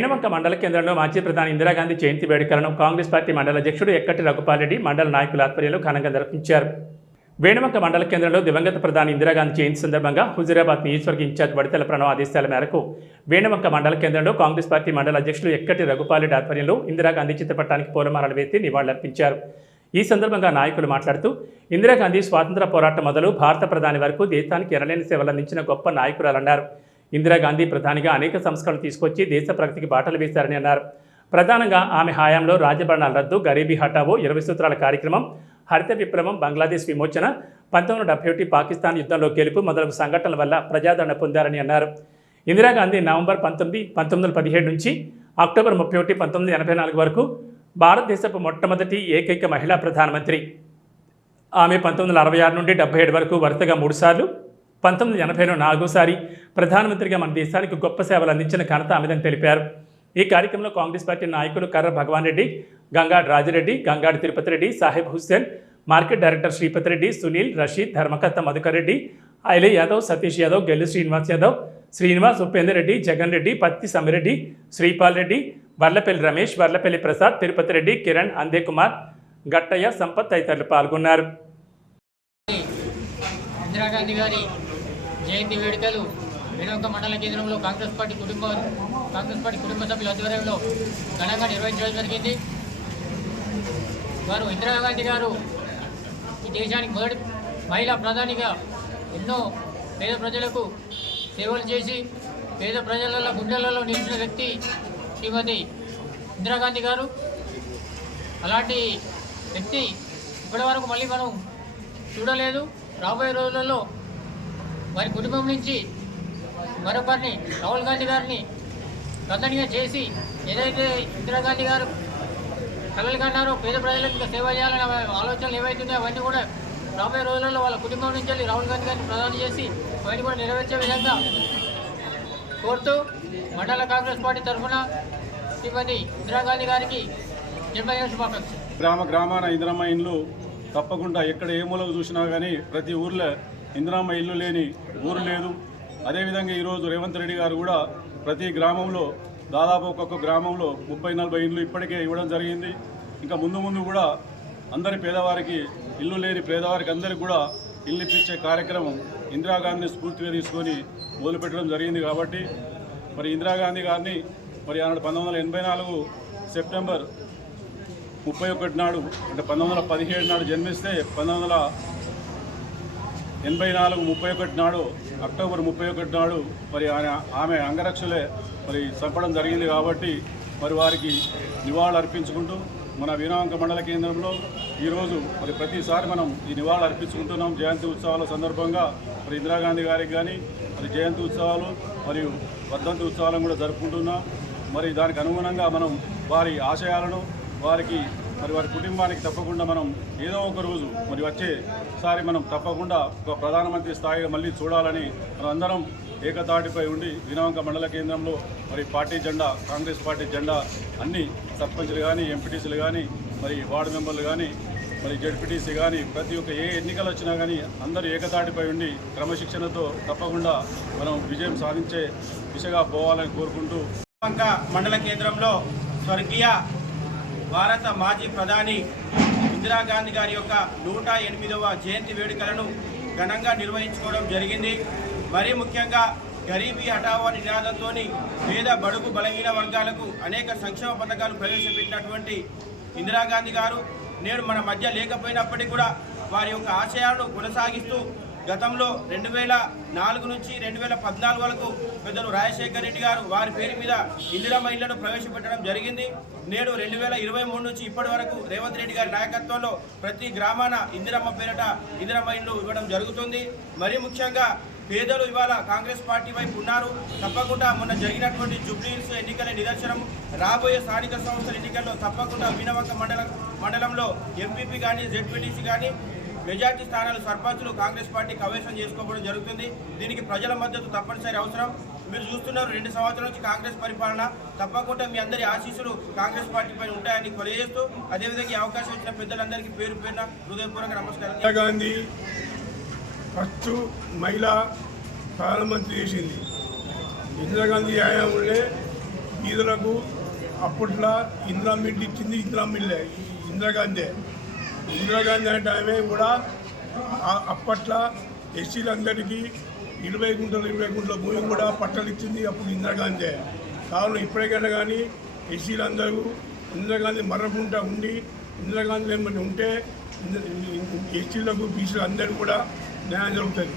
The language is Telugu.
వేణువంక మండల కేంద్రంలో మాజీ ప్రధాని ఇందిరాగాంధీ జయంతి వేడుకలను కాంగ్రెస్ పార్టీ మండల అధ్యక్షుడు ఎక్కటి రఘుపాలరెడ్డి మండల నాయకుల ఆధ్వర్యంలో ఘనంగా నిర్వహించారు. వేణువంక మండల కేంద్రంలో దివంగత ప్రధాని ఇందిరాగాంధీ జయంతి సందర్భంగా హుజూరాబాద్ నియోజకవర్గ ఇన్ఛార్జ్ వడితెల ప్రణవ్ ఆదేశాల మేరకు వేణువంక మండల కేంద్రంలో కాంగ్రెస్ పార్టీ మండల అధ్యక్షులు ఎక్కటి రఘుపాలరెడ్డి ఆధ్వర్యంలో ఇందిరాగాంధీ చిత్రపటానికి పూలమాలలు వేసి నివాళులర్పించారు. ఈ సందర్భంగా నాయకులు మాట్లాడుతూ ఇందిరాగాంధీ స్వాతంత్ర పోరాటం మొదలు భారత ప్రధాని వరకు దేశానికి ఎనలేని సేవలు అందించిన గొప్ప నాయకురాలన్నారు. ఇందిరాగాంధీ ప్రధానిగా అనేక సంస్కరణలు తీసుకొచ్చి దేశ ప్రగతికి బాటలు వేశారని అన్నారు. ప్రధానంగా ఆమె హయాంలో రాజభరణాల రద్దు గరీబీ హఠావో ఇరవై సూత్రాల కార్యక్రమం హరిత విప్లవం బంగ్లాదేశ్ విమోచన పంతొమ్మిది వందల డెబ్బై ఒకటి పాకిస్తాన్ యుద్ధంలో గెలుపు మొదలగు సంఘటనల వల్ల ప్రజాదరణ పొందారని అన్నారు. ఇందిరాగాంధీ నవంబర్ పంతొమ్మిది పంతొమ్మిది వందల పదిహేడు నుంచి అక్టోబర్ ముప్పై ఒకటి పంతొమ్మిది ఎనభై నాలుగు వరకు భారతదేశపు మొట్టమొదటి ఏకైక మహిళా ప్రధానమంత్రి. ఆమె పంతొమ్మిది వందల అరవై ఆరు నుండి డెబ్బై ఏడు వరకు వరుసగా మూడుసార్లు పంతొమ్మిది ఎనభైలో నాలుగోసారి ప్రధానమంత్రిగా మన దేశానికి గొప్ప సేవలు అందించిన ఘనత ఆమెదని తెలిపారు. ఈ కార్యక్రమంలో కాంగ్రెస్ పార్టీ నాయకులు కర్ర భగవాన్ రెడ్డి గంగాడు రాజిరెడ్డి గంగాడు తిరుపతి రెడ్డి సాహెబ్ హుస్సేన్ మార్కెట్ డైరెక్టర్ శ్రీపతి రెడ్డి సునీల్ రషీద్ ధర్మకర్త మధుకర్ రెడ్డి ఐలే యాదవ్ సతీష్ యాదవ్ గెల్లు శ్రీనివాస్ యాదవ్ శ్రీనివాస్ ఉపేందర్ రెడ్డి జగన్ రెడ్డి పత్తి సమిరెడ్డి శ్రీపాల్ రెడ్డి వర్లపల్లి రమేష్ వర్లపల్లి ప్రసాద్ తిరుపతి రెడ్డి కిరణ్ అందే కుమార్ గట్టయ్య సంపత్ తదితరులు పాల్గొన్నారు. ఇందిరాగాంధీ గారి జయంతి వేడుకలు వేణుక మండల కేంద్రంలో కాంగ్రెస్ పార్టీ కుటుంబ కాంగ్రెస్ పార్టీ కుటుంబ సభ్యుల ఆధ్వర్యంలో ఘనంగా నిర్వహించడం జరిగింది. వారు ఇందిరాగాంధీ గారు ఈ దేశానికి మొదటి మహిళా ప్రధానిగా ఎన్నో పేద ప్రజలకు సేవలు చేసి పేద ప్రజలలో గుండెలలో నిలిచిన వ్యక్తి శ్రీమతి ఇందిరాగాంధీ గారు. అలాంటి వ్యక్తి ఇప్పటివరకు మళ్ళీ మనం చూడలేదు. రాబోయే రోజులలో వారి కుటుంబం నుంచి మరొకరిని రాహుల్ గాంధీ గారిని ప్రధానిగా చేసి ఏదైతే ఇందిరాగాంధీ గారు కలలు కన్నారో పేద ప్రజలకు సేవ చేయాలనే ఆలోచనలు ఏవైతున్నాయో అవన్నీ కూడా రాబోయే రోజులలో వాళ్ళ కుటుంబం నుంచి వెళ్ళి రాహుల్ గాంధీ గారిని ప్రధాని చేసి అవన్నీ కూడా నెరవేర్చే విధంగా కోరుతూ మండల కాంగ్రెస్ పార్టీ తరఫున శ్రీమతి ఇందిరాగాంధీ గారికి జన్మదిన శుభాకాంక్షలు. గ్రామ గ్రామాన ఇందిరమ్మ ఇండ్లు తప్పకుండా ఎక్కడ ఏ మూలకు చూసినా కానీ ప్రతి ఊర్లో ఇందిరామ్మ ఇల్లు లేని ఊరు లేదు. అదేవిధంగా ఈరోజు రేవంత్ రెడ్డి గారు కూడా ప్రతి గ్రామంలో దాదాపు ఒక్కొక్క గ్రామంలో ముప్పై నలభై ఇండ్లు ఇప్పటికే ఇవ్వడం జరిగింది. ఇంకా ముందు ముందు కూడా అందరి పేదవారికి ఇల్లు లేని పేదవారికి అందరికి కూడా ఇల్లు ఇప్పించే కార్యక్రమం ఇందిరాగాంధీని స్ఫూర్తిగా తీసుకొని మొదలుపెట్టడం జరిగింది కాబట్టి మరి ఇందిరాగాంధీ గారిని మరి ఆనాడు పంతొమ్మిది ఎనభై నాలుగు సెప్టెంబర్ ముప్పై ఒకటి నాడు అంటే పంతొమ్మిది పదిహేడు నాడు జన్మిస్తే పంతొమ్మిది ఎనభై నాలుగు ముప్పై ఒకటి నాడు అక్టోబర్ ముప్పై ఒకటి నాడు మరి ఆయన ఆమె అంగరక్షలే మరి చంపడం జరిగింది కాబట్టి మరి వారికి నివాళులు అర్పించుకుంటూ మన వీరాంక మండల కేంద్రంలో ఈరోజు మరి ప్రతిసారి మనం ఈ నివాళులు అర్పించుకుంటున్నాం. జయంతి ఉత్సవాల సందర్భంగా మరి ఇందిరాగాంధీ గారికి కానీ మరి జయంతి ఉత్సవాలు మరియు వర్ధంతి ఉత్సవాలను కూడా జరుపుకుంటున్నాం. మరి దానికి అనుగుణంగా మనం వారి ఆశయాలను వారికి మరి వారి కుటుంబానికి తప్పకుండా మనం ఏదో ఒక రోజు మరి వచ్చేసారి మనం తప్పకుండా ఒక ప్రధానమంత్రి స్థాయిగా మళ్ళీ చూడాలని మనం అందరం ఏకతాటిపై ఉండి వినవంక మండల కేంద్రంలో మరి పార్టీ జెండా కాంగ్రెస్ పార్టీ జెండా అన్ని సర్పంచ్లు కానీ ఎంపీటీసీలు కానీ మరి వార్డు మెంబర్లు కానీ మరి జడ్పీటీసీ కానీ ప్రతి ఒక్క ఏ ఎన్నికలు వచ్చినా కానీ అందరూ ఏకతాటిపై ఉండి క్రమశిక్షణతో తప్పకుండా మనం విజయం సాధించే దిశగా పోవాలని కోరుకుంటూ మండల కేంద్రంలో స్వర్గీయ భారత మాజీ ప్రధాని ఇందిరాగాంధీ గారి యొక్క నూట ఎనిమిదవ జయంతి వేడుకలను ఘనంగా నిర్వహించుకోవడం జరిగింది. మరీ ముఖ్యంగా గరీబీ హఠావో నినాదంతో పేద బడుగు బలహీన వర్గాలకు అనేక సంక్షేమ పథకాలు ప్రవేశపెట్టినటువంటి ఇందిరాగాంధీ గారు నేడు మన మధ్య లేకపోయినప్పటికీ కూడా వారి యొక్క ఆశయాలను కొనసాగిస్తూ గతంలో రెండు వేల నాలుగు నుంచి రెండు వేల పద్నాలుగు వరకు పెద్దలు రాజశేఖర్ రెడ్డి గారు వారి పేరు మీద ఇందిరమ్మ ఇళ్ళను ప్రవేశపెట్టడం జరిగింది. నేడు రెండు వేల ఇరవై మూడు నుంచి ఇప్పటి వరకు రేవంత్ రెడ్డి గారి నాయకత్వంలో ప్రతి గ్రామాన ఇందిరమ్మ పేరిట ఇందిరమ్మ ఇల్లు ఇవ్వడం జరుగుతుంది. మరీ ముఖ్యంగా పేదలు ఇవాళ కాంగ్రెస్ పార్టీ వైపు ఉన్నారు. తప్పకుండా మొన్న జరిగినటువంటి జూబ్లీహిల్స్ ఎన్నికల నిదర్శనం రాబోయే స్థానిక సంస్థల ఎన్నికల్లో తప్పకుండా వినవంక మండలం మండలంలో ఎంపీపీ కానీ జెడ్పీటీసీ కానీ మెజార్టీ స్థానాలు సర్పంచులు కాంగ్రెస్ పార్టీ కవేశం చేసుకోవడం జరుగుతుంది. దీనికి ప్రజల మద్దతు తప్పనిసరి అవసరం. మీరు చూస్తున్నారు రెండు సంవత్సరాల నుంచి కాంగ్రెస్ పరిపాలన. తప్పకుండా మీ అందరి ఆశీస్సులు కాంగ్రెస్ పార్టీ పైన ఉంటాయని తెలియజేస్తూ అదేవిధంగా ఈ అవకాశం ఇచ్చిన పెద్దలందరికీ పేరు పేరున హృదయపూర్వక నమస్కారం ఇందిరాగాంధీ ఫస్ట్ మహిళా ప్రధానమంత్రి చేసింది. ఇందిరాగాంధీ హయాంలోనే బీదలకు అప్పట్లో ఇందిరా మిల్లు ఇచ్చింది ఇందిరా మిల్లే ఇందిరాగాంధీ ఇందిరాగాంధీ అనే టైమే కూడా అప్పట్లో ఎస్సీలందరికీ ఇరవై గుంటలు ఇరవై గుంటల భూమి కూడా పట్టలు ఇచ్చింది అప్పుడు ఇందిరాగాంధీ కావున ఇప్పటికైనా కానీ ఎస్సీలందరూ ఇందిరాగాంధీ మరకుండా ఉండి ఇందిరాగాంధీ ఏమైనా ఉంటే ఎస్సీలకు బీసీలు అందరూ కూడా న్యాయం జరుగుతుంది